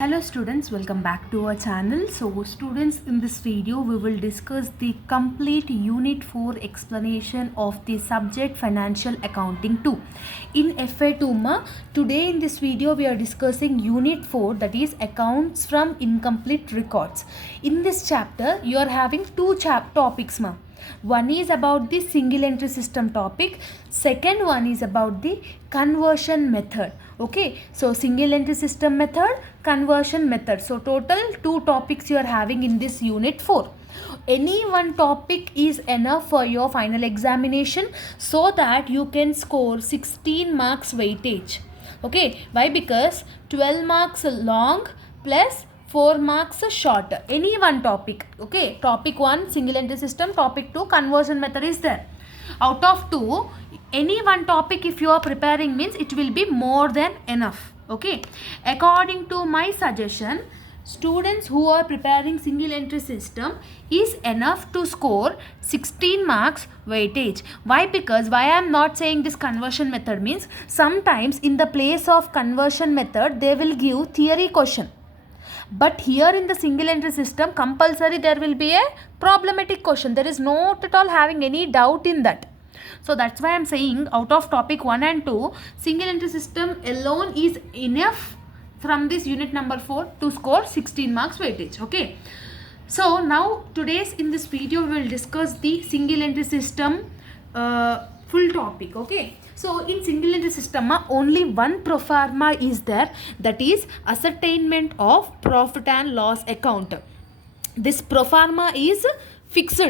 Hello students, welcome back to our channel. So students, in this video we will discuss the complete unit 4 explanation of the subject financial accounting 2 in FA2 ma. Today in this video we are discussing unit 4, that is accounts from incomplete records. In this chapter you are having two topics ma. One is about the single entry system topic, second one is about the conversion method. Okay, so single entry system method, conversion method. So total two topics you are having in this unit 4. Any one topic is enough for your final examination so that you can score 16 marks weightage. Okay, why? Because 12 marks long plus 4 marks short. Any one topic. Okay, topic 1 single entry system, topic 2 conversion method is there. Out of 2, any one topic if you are preparing means it will be more than enough. Okay, according to my suggestion, students who are preparing single entry system is enough to score 16 marks weightage. Why? Because why I am not saying this conversion method means sometimes in the place of conversion method they will give theory question. But here in the single entry system compulsory there will be a problematic question. There is not at all having any doubt in that. So that's why I am saying out of topic 1 and 2, single entry system alone is enough from this unit number 4 to score 16 marks weightage. Okay. So now today's in this video we will discuss the single entry system full topic. Okay. So in single entry system only one pro forma is there, that is ascertainment of profit and loss account. This pro forma is fixed.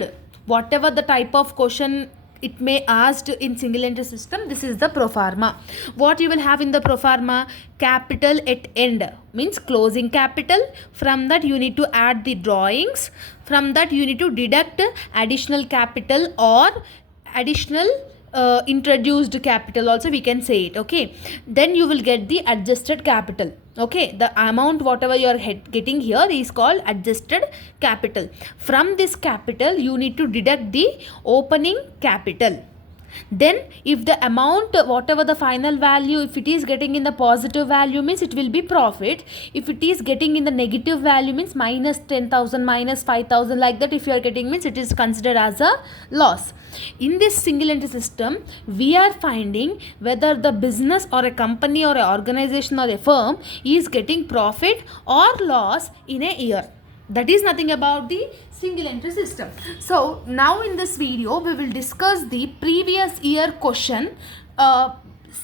Whatever the type of question it may asked in single entry system, this is the pro forma. What you will have in the pro forma? Capital at end means closing capital. From that you need to add the drawings. From that you need to deduct additional capital or additional introduced capital also we can say it. Okay, then you will get the adjusted capital. Okay, the amount whatever you are getting here is called adjusted capital. From this capital you need to deduct the opening capital. Then if the amount whatever the final value, if it is getting in the positive value means it will be profit. If it is getting in the negative value means minus 10,000, minus 5,000, like that if you are getting means it is considered as a loss. In this single entry system we are finding whether the business or a company or a organization or a firm is getting profit or loss in a year. That is nothing about the single entry system. So now in this video we will discuss the previous year question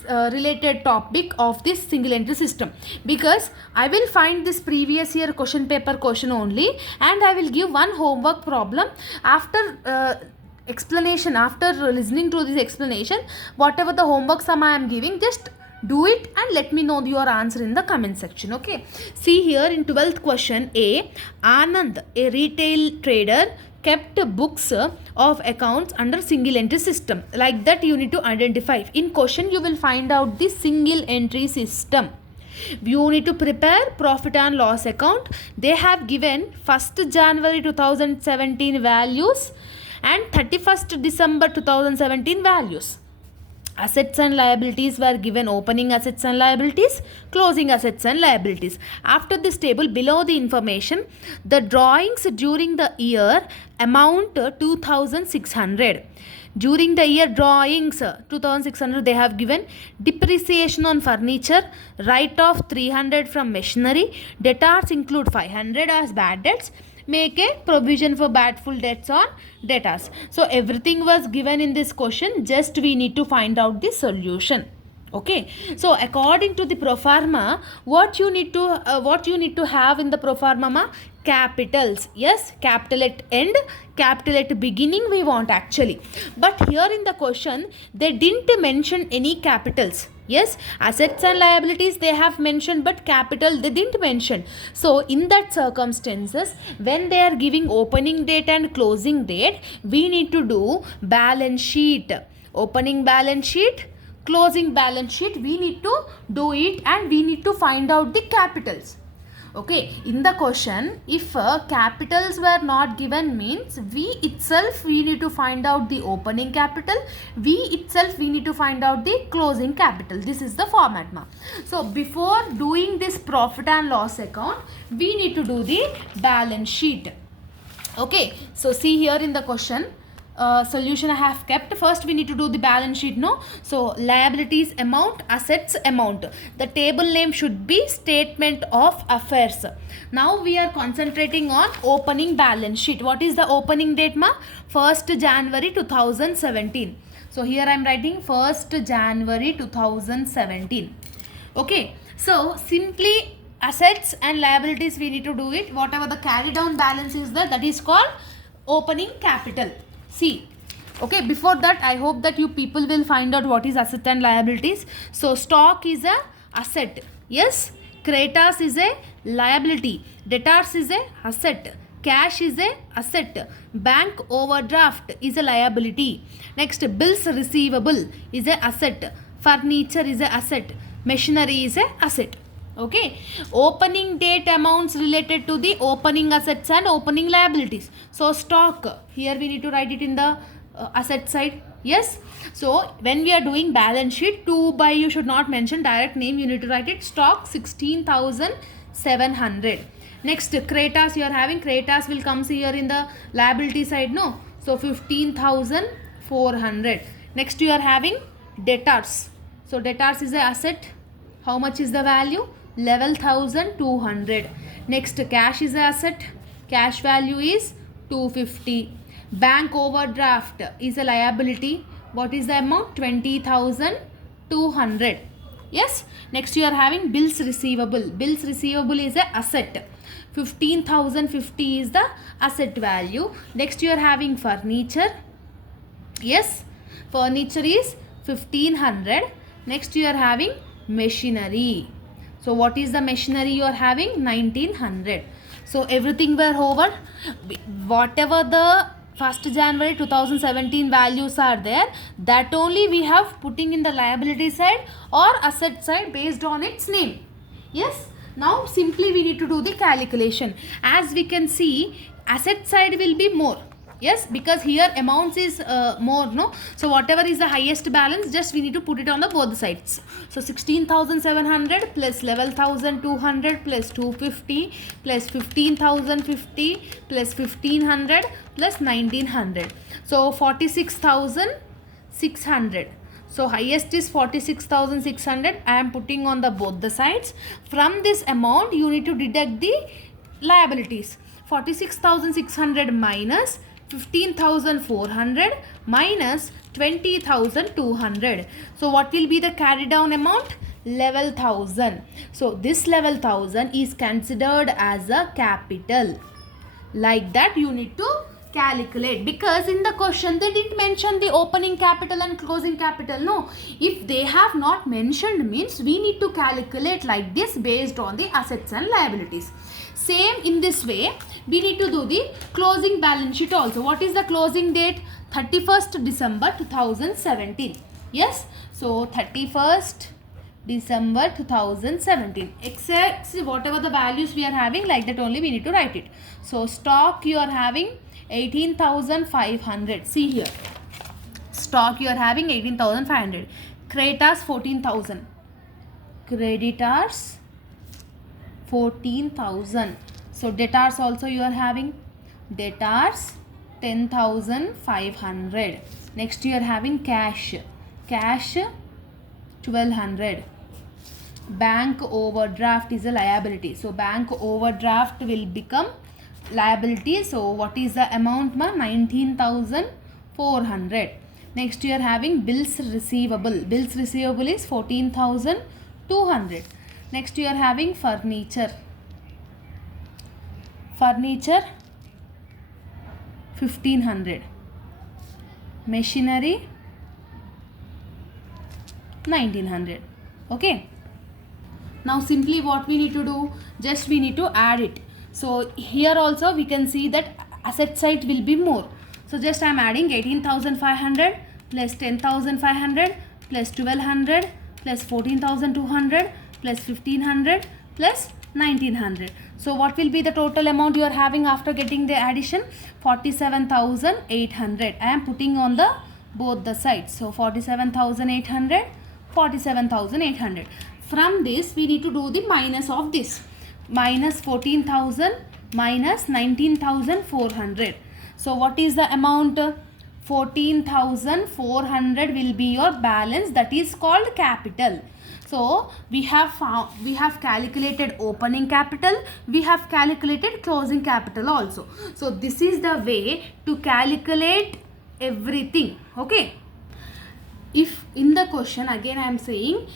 related topic of this single entry system, because I will find this previous year question paper question only and I will give one homework problem. After explanation, after listening to this explanation, whatever the homework sum I am giving, just do it and let me know your answer in the comment section. Okay, see here in 12th question A, Anand, a retail trader, kept books of accounts under single entry system. Like that you need to identify. In question you will find out the single entry system. You need to prepare profit and loss account. They have given 1st January 2017 values and 31st December 2017 values. Assets and liabilities were given opening assets and liabilities, closing assets and liabilities. After this table below the information, the drawings during the year amount 2,600. During the year drawings 2,600 they have given depreciation on furniture, write off 300 from machinery, debtors include 500 as bad debts, make a provision for bad full debts on debtors. So everything was given in this question, just we need to find out the solution. Okay, so according to the pro forma, what you need to have in the pro forma? Capitals. Yes, capital at end, capital at beginning we want actually, but here in the question they didn't mention any capitals. Yes, assets and liabilities they have mentioned, but capital they didn't mention. So in that circumstances, when they are giving opening date and closing date, we need to do balance sheet, opening balance sheet, closing balance sheet, we need to do it and we need to find out the capitals. Okay, in the question, if capitals were not given means we need to find out the opening capital, we need to find out the closing capital. This is the format, ma. So before doing this profit and loss account, we need to do the balance sheet. Okay, so see here in the question, solution I have kept. First we need to do the balance sheet, no? So liabilities amount, assets amount. The table name should be statement of affairs. Now we are concentrating on opening balance sheet. What is the opening date, ma? 1st January 2017. So here I am writing 1st January 2017. Okay, so simply assets and liabilities we need to do it. Whatever the carry down balance is there, that is called opening capital. See, okay, before that I hope that you people will find out what is asset and liabilities. So stock is a asset, yes. Creditors is a liability, debtors is a asset, cash is a asset, bank overdraft is a liability. Next, bills receivable is a asset, furniture is a asset, machinery is a asset. Okay, opening date amounts related to the opening assets and opening liabilities. So stock, here we need to write it in the asset side, yes. So when we are doing balance sheet, to buy you should not mention direct name, you need to write it stock 16,700. Next, creditors, you are having creditors will comes here in the liability side, no? So 15,400. Next you are having debtors. So debtors is a asset. How much is the value? 11,200. Next, cash is a asset. Cash value is 250. Bank overdraft is a liability. What is the amount? 20,200. Yes. Next, you are having bills receivable. Bills receivable is a asset. 15,050 is the asset value. Next, you are having furniture. Yes. Furniture is 1,500. Next, you are having machinery. So what is the machinery you are having? 1900. So everything were over. Whatever the 1st January 2017 values are there, that only we have putting in the liability side or asset side based on its name. Yes. Now simply we need to do the calculation. As we can see, asset side will be more. Yes, because here amounts is more, no? So whatever is the highest balance, just we need to put it on the both sides. So 16,700 plus 11,200 plus 250 plus 15,050 plus 1,500 plus 1,900. So 46,600. So highest is 46,600. I am putting on the both the sides. From this amount, you need to deduct the liabilities. 46,600 minus 15,400 minus 20,200. So what will be the carry down amount? 11,000. So this 11,000 is considered as a capital. Like that you need to calculate, because in the question they didn't mention the opening capital and closing capital. No, if they have not mentioned means we need to calculate like this based on the assets and liabilities. Same in this way we need to do the closing balance sheet also. What is the closing date? 31st December 2017. Yes, so 31st December 2017. Except whatever the values we are having, like that only we need to write it. So stock you are having 18,500. See here, stock you are having 18,500. Creditors 14,000. Creditors 14,000. So debtors also you are having debtors 10,500. Next you are having cash. Cash 1,200. Bank overdraft is a liability. So bank overdraft will become liability. So what is the amount, ma? 19,400. Next you are having bills receivable. Bills receivable is 14,200. Next you are having furniture. Furniture 1,500. Machinery 1,900. Okay. Now simply what we need to do, just we need to add it. So here also we can see that asset side will be more. So just I am adding 18,500 plus 10,500 plus 1,200 plus 14,200 plus 1,500 plus 1900. So what will be the total amount you are having after getting the addition? 47,800. I am putting on the both the sides. So 47,800, 47,800. From this we need to do the minus of this. Minus 14,000 minus 19,400. So what is the amount? 14,400 will be your balance, that is called capital. So we have calculated opening capital, we have calculated closing capital also. So this is the way to calculate everything. Okay, if in the question again I am saying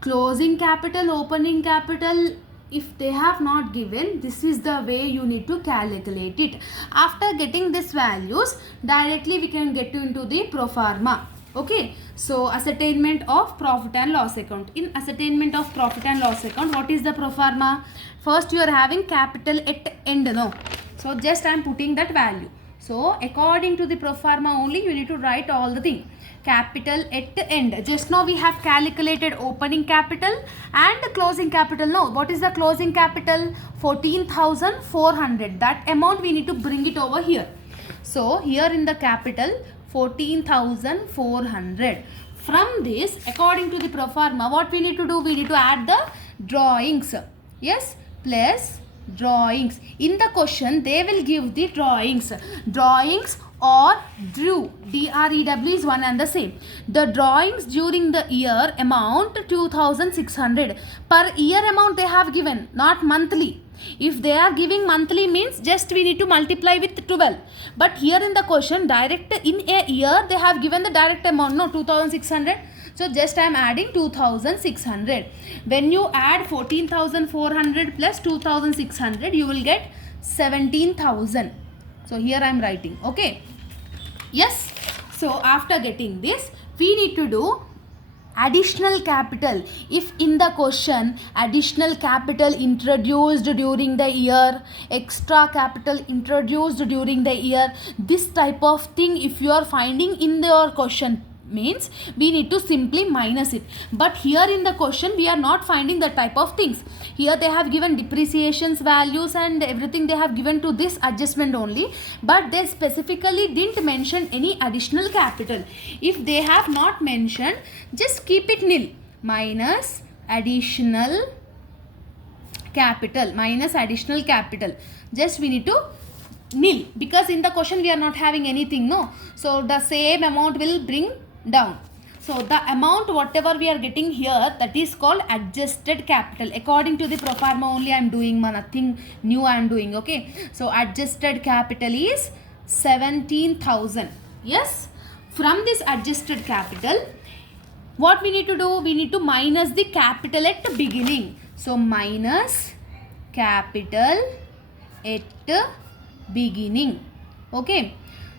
closing capital, opening capital, if they have not given, this is the way you need to calculate it. After getting these values, directly we can get into the pro forma. Okay, so ascertainment of profit and loss account. In ascertainment of profit and loss account, what is the pro forma? First you are having capital at end, no? So just I am putting that value. So according to the pro forma only you need to write all the thing. Capital at end. Just now we have calculated opening capital and closing capital. No, what is the closing capital? 14,400. That amount we need to bring it over here. So here in the capital 14,400. From this, according to the pro forma, what we need to do? We need to add the drawings. Yes, plus drawings. In the question they will give the drawings. Drawings or drew, DREW is one and the same. The drawings during the year amount 2,600. Per year amount they have given, not monthly. If they are giving monthly means just we need to multiply with 12. But here in the question direct in a year they have given the direct amount, no, 2,600. So just I am adding 2,600. When you add 14,400 plus 2,600 you will get 17,000. So here I am writing. Okay. Yes. So after getting this we need to do additional capital. If in the question additional capital introduced during the year, extra capital introduced during the year, this type of thing if you are finding in your question means we need to simply minus it. But here in the question we are not finding that type of things. Here they have given depreciations values and everything they have given to this adjustment only, but they specifically didn't mention any additional capital. If they have not mentioned, just keep it nil. Minus additional capital, minus additional capital, just we need to nil, because in the question we are not having anything, no. So the same amount will bring down. So the amount whatever we are getting here, that is called adjusted capital. According to the pro forma only I am doing, nothing new I am doing. Okay, so adjusted capital is 17,000. Yes, from this adjusted capital what we need to do? We need to minus the capital at the beginning. So minus capital at beginning. Okay,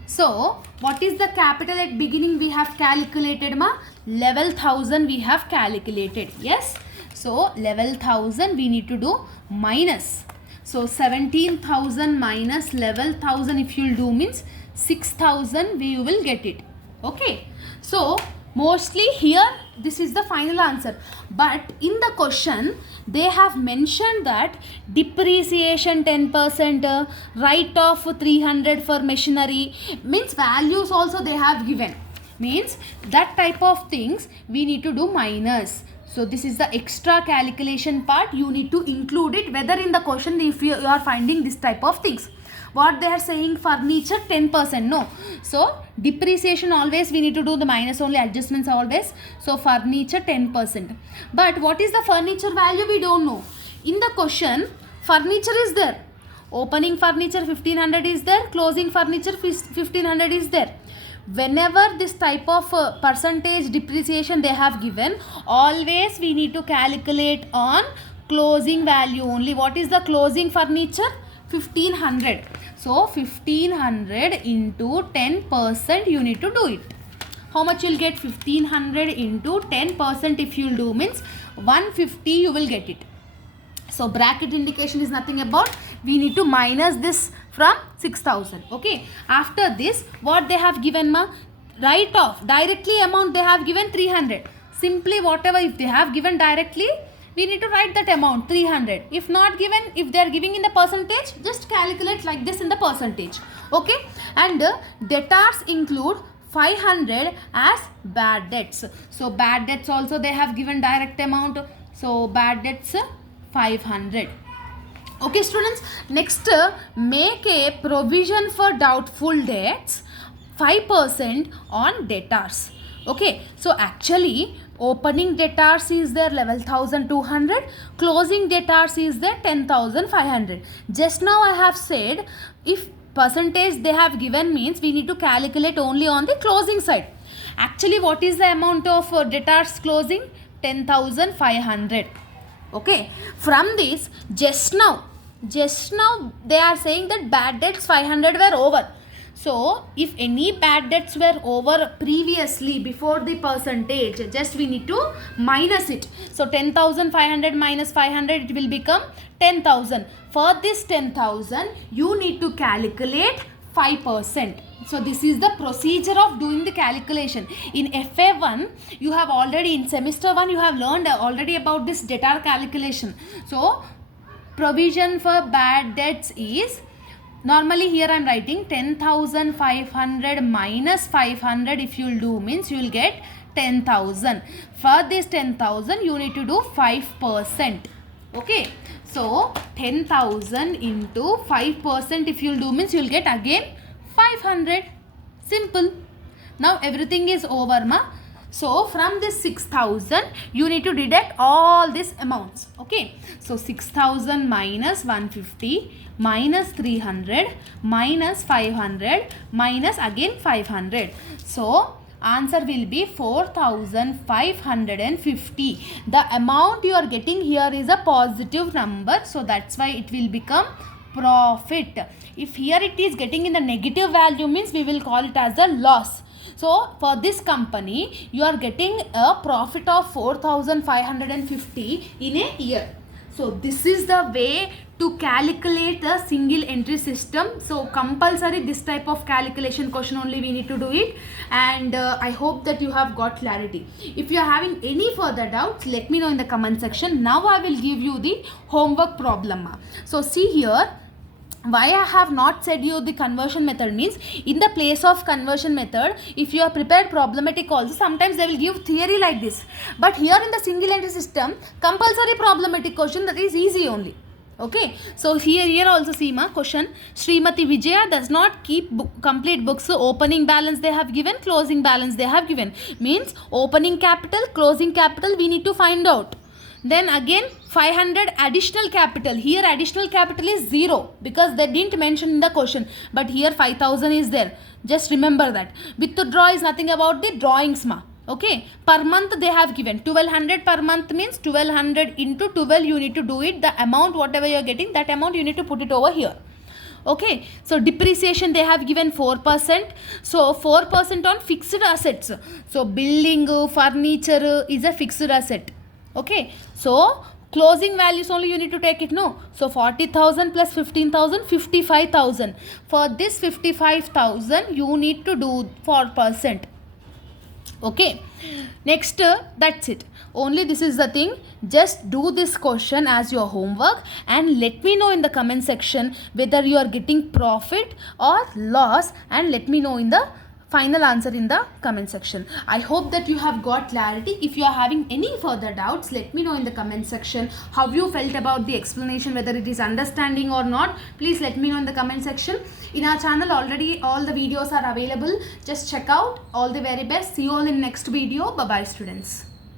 so what is the capital at beginning we have calculated, ma? Level 1,000 we have calculated. Yes, so level 1,000 we need to do minus. So 17,000 minus level 1,000 if you will do means 6,000 we will get it. Okay, so mostly here this is the final answer, but in the question they have mentioned that depreciation 10%, write off 300 for machinery, means values also they have given, means that type of things we need to do minus. So this is the extra calculation part, you need to include it whether in the question if you are finding this type of things. What they are saying, furniture 10%, no. So depreciation always we need to do the minus only, adjustments always. So furniture 10%. But what is the furniture value we don't know. In the question furniture is there. Opening furniture 1500 is there. Closing furniture 1500 is there. Whenever this type of percentage depreciation they have given, always we need to calculate on closing value only. What is the closing furniture? 1500. So 1500 into 10% you need to do it. How much you will get? 1500 into 10% if you will do means 150 you will get it. So bracket indication is nothing about, we need to minus this from 6,000. Okay, after this what they have given, ma? Write off directly amount they have given 300. Simply whatever if they have given directly we need to write that amount 300. If not given, if they are giving in the percentage, just calculate like this in the percentage. Okay, and debtors include 500 as bad debts. So bad debts also they have given direct amount. So bad debts 500. Okay students, next make a provision for doubtful debts 5% on debtors. Okay, so actually opening debtors is there 11,200, closing debtors is there 10,500. Just now I have said if percentage they have given means we need to calculate only on the closing side. Actually what is the amount of debtors closing? 10,500. Okay, from this just now they are saying that bad debts 500 were over. So if any bad debts were over previously before the percentage, just we need to minus it. So 10,500 minus 500, it will become 10,000. For this 10,000 you need to calculate 5%. So this is the procedure of doing the calculation. In FA1 you have already, in semester 1 you have learned already about this debtor calculation. So provision for bad debts is, normally here I am writing 10,500 minus 500. If you will do means you will get 10,000. For this 10,000 you need to do 5%. Okay, so 10,000 into 5% if you will do means you will get again 500. Simple. Now everything is over ma. So from this 6,000 you need to deduct all these amounts. Okay, so 6,000 minus 150 minus 300 minus 500 minus again 500. So answer will be 4,550. The amount you are getting here is a positive number, so that's why it will become profit. If here it is getting in the negative value means we will call it as a loss. So for this company you are getting a profit of 4,550 in a year. So this is the way to calculate the single entry system. So compulsory this type of calculation question only we need to do it, and I hope that you have got clarity. If you are having any further doubts, let me know in the comment section. Now I will give you the homework problem. So see here, why I have not said you the conversion method means, in the place of conversion method if you are prepared problematic also, sometimes they will give theory like this, but here in the single entry system compulsory problematic question, that is easy only. Okay, so here also see ma question, Srimati Vijaya does not keep complete books. Opening balance they have given, closing balance they have given, means opening capital, closing capital we need to find out. Then again 500 additional capital. Here additional capital is 0 because they didn't mention in the question, but here 5,000 is there. Just remember that. Withdraw is nothing about the drawings ma. Okay, per month they have given 1,200 per month means 1,200 into 12 you need to do it. The amount whatever you are getting, that amount you need to put it over here. Okay, so depreciation they have given 4%. So 4% on fixed assets. So building, furniture is a fixed asset. Okay, so closing values only you need to take it, no? So 40,000 plus 15,000, 55,000. For this 55,000 you need to do 4%. Okay, next that's it. Only this is the thing. Just do this question as your homework and let me know in the comment section whether you are getting profit or loss, and let me know in the final answer in the comment section. I hope that you have got clarity. If you are having any further doubts, let me know in the comment section how you felt about the explanation, whether it is understanding or not. Please let me know in the comment section. In our channel already all the videos are available. Just check out. All the very best. See you all in next video. Bye bye students.